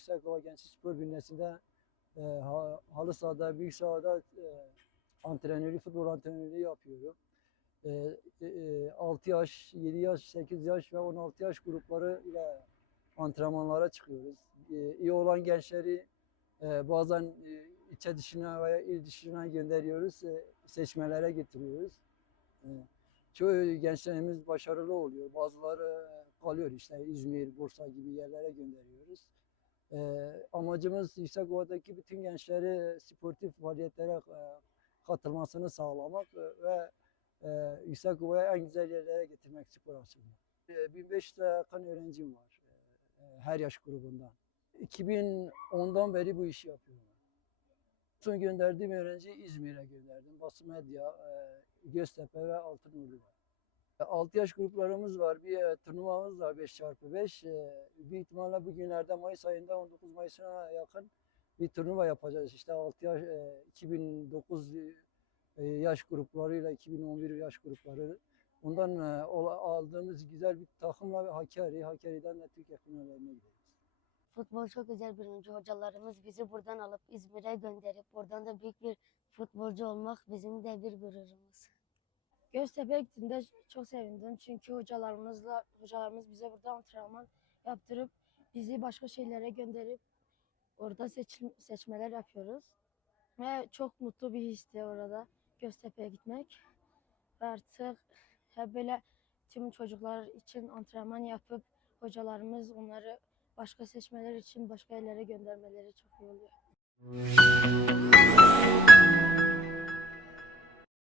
Yüksekova Gençlik Spor Bünyesi'nde e, ha- halı sahada, büyük sahada e, antrenörü, futbol antrenörü yapıyorum. E, e, e, 6 yaş, 7 yaş, 8 yaş ve 16 yaş grupları ile antrenmanlara çıkıyoruz. E, iyi olan gençleri e, bazen e, içe dışına veya il dışına gönderiyoruz, e, seçmelere getiriyoruz. E, çoğu gençlerimiz başarılı oluyor. Bazıları kalıyor işte İzmir, Bursa gibi yerlere gönderiyoruz. E, amacımız Yüksekova'daki bütün gençleri sportif faaliyetlere e, katılmasını sağlamak e, ve e, Yüksekova'ya en güzel yerlere getirmek spor açısından. E, 1500'e yakın öğrencim var e, e, her yaş grubundan. 2010'dan beri bu işi yapıyorum. Son gönderdiğim öğrenci İzmir'e gönderdim. Bası Medya, e, Göztepe ve Altınoluk. 6 yaş gruplarımız var. Bir e, turnuvamız var 5x5. E, büyük ihtimalle bugünlerde Mayıs ayında 19 Mayıs'a yakın bir turnuva yapacağız. İşte 6 yaş, e, 2009 e, yaş gruplarıyla 2011 yaş grupları. Ondan e, aldığımız güzel bir takımla Hakkari, Hakkari'den de Türkiye finallerine gideceğiz. Futbol çok güzel bir oyuncu. Hocalarımız bizi buradan alıp İzmir'e gönderip oradan da büyük bir futbolcu olmak bizim de bir gururumuz. Göztepe'ye gittiğimde çok sevindim çünkü hocalarımızla hocalarımız bize burada antrenman yaptırıp bizi başka şeylere gönderip orada seçim, seçmeler yapıyoruz. Ve çok mutlu bir histi orada Göztepe'ye gitmek. Ve artık hep böyle tüm çocuklar için antrenman yapıp hocalarımız onları başka seçmeler için başka yerlere göndermeleri çok iyi oluyor.